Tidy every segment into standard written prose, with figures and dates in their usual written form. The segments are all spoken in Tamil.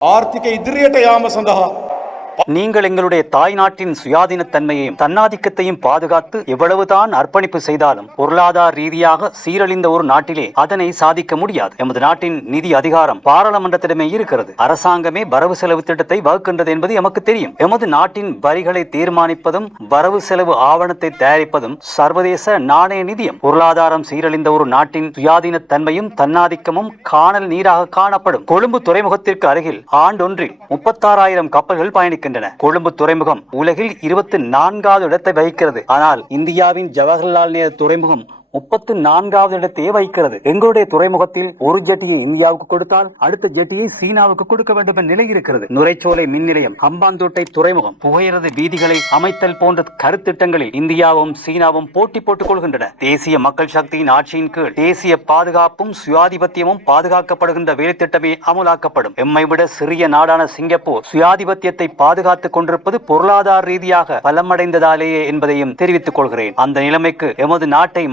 ආර්ථික ඉදිරියට යාම සඳහා நீங்கள் எங்களுடைய தாய் நாட்டின் சுயாதீனத்தன்மையையும் தன்னாதிக்கத்தையும் பாதுகாத்து எவ்வளவுதான் அர்ப்பணிப்பு செய்தாலும் பொருளாதார ரீதியாக சீரழிந்த ஒரு நாட்டிலே அதனை சாதிக்க முடியாது. எமது நாட்டின் நிதி அதிகாரம் பாராளுமன்றத்திடமே இருக்கிறது. அரசாங்கமே வரவு செலவு திட்டத்தை வகுக்கின்றது என்பது எமக்கு தெரியும். எமது நாட்டின் வரிகளை தீர்மானிப்பதும் வரவு செலவு ஆவணத்தை தயாரிப்பதும் சர்வதேச நாணய நிதியம். பொருளாதாரம் சீரழிந்த ஒரு நாட்டின் சுயாதீனத்தன்மையும் தன்னாதிக்கமும் காணல் நீராக காணப்படும். கொழும்பு துறைமுகத்திற்கு அருகில் ஆண்டொன்றில் 36,000 கப்பல்கள் பயணிக்கின்றன. கொழும்பு துறைமுகம் உலகில் 24வது இடத்தை வகிக்கிறது. ஆனால் இந்தியாவின் ஜவஹர்லால் நேரு துறைமுகம் 34வது இடத்தையே வைக்கிறது. எங்களுடைய துறைமுகத்தில் ஒரு ஜெட்டியை இந்தியாவுக்கு கொடுத்தால் அடுத்த ஜெட்டியை சீனாவுக்கு கொடுக்க வேண்டும் என்ற நிலை இருக்கிறது. நுரைச்சோலை மின் நிலையம், ஹம்பாந்தோட்டை துறைமுகம், புகையிரத வீதிகளை அமைத்தல் போன்ற கருத்திட்டங்களில் இந்தியாவும் சீனாவும் போட்டி போட்டுக் கொள்கின்றன. தேசிய மக்கள் சக்தியின் ஆட்சியின் கீழ் தேசிய பாதுகாப்பும் சுயாதிபத்தியமும் பாதுகாக்கப்படுகின்ற வேலைத்திட்டமே அமுலாக்கப்படும். எம்மை விட சிறிய நாடான சிங்கப்பூர் சுயாதிபத்தியத்தை பாதுகாத்துக் கொண்டிருப்பது பொருளாதார ரீதியாக பலமடைந்ததாலேயே என்பதையும் தெரிவித்துக் கொள்கிறேன். அந்த நிலைமைக்கு எமது நாட்டை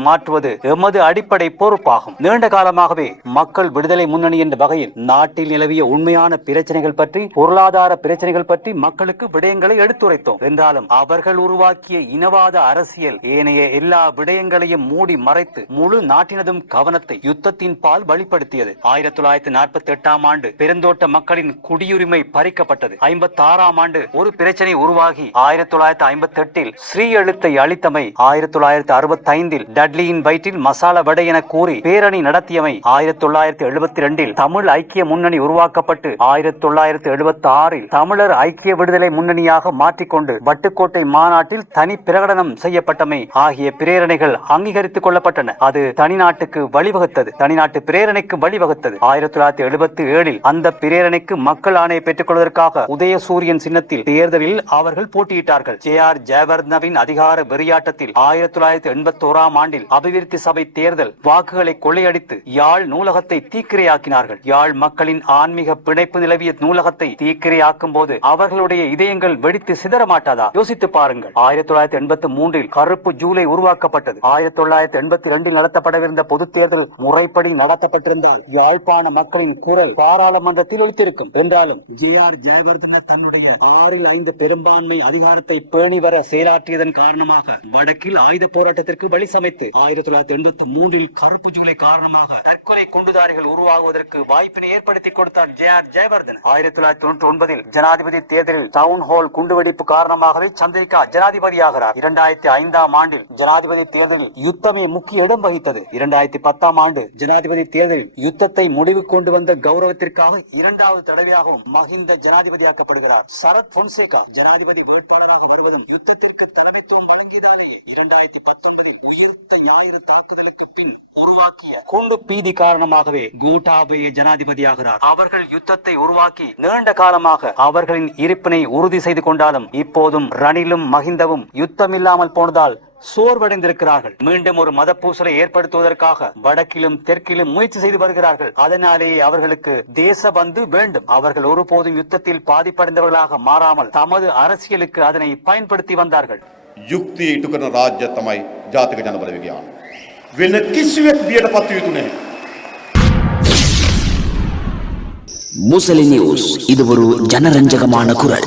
எமது அடிப்படை பொறுப்பாகும். நீண்ட காலமாகவே மக்கள் விடுதலை முன்னணி என்ற வகையில் நாட்டில் நிலவிய உண்மையான பிரச்சனைகள் பற்றி, பொருளாதார பிரச்சனைகள் பற்றி மக்களுக்கு விடயங்களை எடுத்துரைத்தோம். என்றாலும் அவர்கள் உருவாக்கிய இனவாத அரசியல் ஏனைய எல்லா விடயங்களையும் மூடி மறைத்து முழு நாட்டினதும் கவனத்தை யுத்தத்தின் பால் வழிப்படுத்தியது. 1948ஆம் ஆண்டு பெருந்தோட்ட மக்களின் குடியுரிமை பறிக்கப்பட்டது. 56ஆம் ஆண்டு ஒரு பிரச்சனை உருவாகி 1958இல் ஸ்ரீ எழுத்தை அளித்தமை, 1965இல் டட்லியின் வயிற்றில் மசாலா வடை என கூறி பேரணி நடத்தியமை, 1972இல் தமிழ் ஐக்கிய முன்னணி உருவாக்கப்பட்டு 1976இல் தமிழர் ஐக்கிய விடுதலை முன்னணியாக மாற்றிக்கொண்டு வட்டுக்கோட்டை மாநாட்டில் தனி பிரகடனம் செய்யப்பட்டமை ஆகிய பிரேரணைகள் அங்கீகரித்துக் கொள்ளப்பட்டன. அது தனிநாட்டுக்கு வழிவகுத்தது, தனிநாட்டு பிரேரணைக்கு வழிவகுத்தது. 1977இல் அந்த பிரேரணைக்கு மக்கள் ஆணையை பெற்றுக் கொள்வதற்காக உதயசூரியன் சின்னத்தில் தேர்தலில் அவர்கள் போட்டியிட்டார்கள். ஜே.ஆர். ஜெயவர்தனவின் அதிகார வெறியாட்டத்தில் 1981ஆம் ஆண்டில் அபிவிருத்தி சபை தேர்தல் வாக்குகளை கொள்ளையடித்து யாழ் நூலகத்தை தீக்கிரையாக்கினார்கள். யாழ் மக்களின் ஆன்மீக பிணைப்பு நிலவிய நூலகத்தை தீக்கிரையாக்கும் போது அவர்களுடைய இதயங்கள் வெடித்து சிதறமாட்டாதா? யோசித்து பாருங்கள். 1983இல் கருப்பு ஜூலை உருவாக்கப்பட்டது. 1982இல் நடத்தப்படவிருந்த பொது தேர்தல் முறைப்படி நடத்தப்பட்டிருந்தால் யாழ்ப்பாண மக்களின் குரல் பாராளுமன்றத்தில் ஒலித்திருக்கும். என்றாலும் ஜே.ஆர். ஜெயவர்தன தன்னுடைய 6/5 பெரும்பான்மை அதிகாரத்தை பேணி வர செயலாற்றியதன் காரணமாக வடக்கில் ஆயுத போராட்டத்திற்கு வழி சமைத்து 1983இல் கருப்பு ஜூலை காரணமாக தற்கொலை குண்டுதாரிகள் உருவாகுவதற்கு வாய்ப்பினை ஏற்படுத்தி கொடுத்தார் ஜே.ஆர். ஜெயவர்தன. 1999இல் ஜனாதிபதி தேர்தலில் டவுன் ஹால் குண்டுவெடிப்பு காரணமாகவே சந்திரிகா ஜனாதிபதியாகிறார். 2005ஆம் ஆண்டில் ஜனாதிபதி தேர்தலில் யுத்தமே முக்கிய இடம் வகித்தது. 2010ஆம் ஆண்டு ஜனாதிபதி தேர்தலில் யுத்தத்தை முடிவு கொண்டு வந்த கௌரவத்திற்காக 2வது தடவையாகவும் மஹிந்த ஜனாதிபதியாக்கப்படுகிறார். சரத் பொன்சேகா ஜனாதிபதி வேட்பாளராக வருவதும் யுத்தத்திற்கு தலைமைத்துவம் வழங்கியதாலேயே 2019இல் உயிர்த்த ஞாயிறு தாக்குதலுக்கு பின் உருவாக்கிய குண்டு பீதி காரணமாகவே கோட்டாபய ஜனாதிபதியாகிறார். அவர்கள் யுத்தத்தை உருவாக்கி நீண்ட காலமாக அவர்களின் இருப்பினை உறுதி செய்து கொண்டாலும் இப்போதும் ரணிலும் மஹிந்தவும் யுத்தம் இல்லாமல் போனதால் சோர்வடைந்திருக்கிறார்கள். மீண்டும் ஒரு மத பூசலை ஏற்படுத்துவதற்காக வடக்கிலும் தெற்கிலும் முயற்சி செய்து வருகிறார்கள். அதனாலேயே அவர்களுக்கு தேசபந்து வேண்டும். அவர்கள் ஒருபோதும் யுத்தத்தில் பாதிப்படைந்தவர்களாக மாறாமல் தமது அரசியலுக்கு அதனை பயன்படுத்தி வந்தார்கள். යුක්තිය ඉටු කරන රාජ්‍ය තමයි ජාතික ජනබල විඥාන. වෙන කිසිවෙක් බියට පත් විය යුතු නැහැ. முசலி நியூஸ், இது ஒரு ஜனரஞ்சகமான குரல்.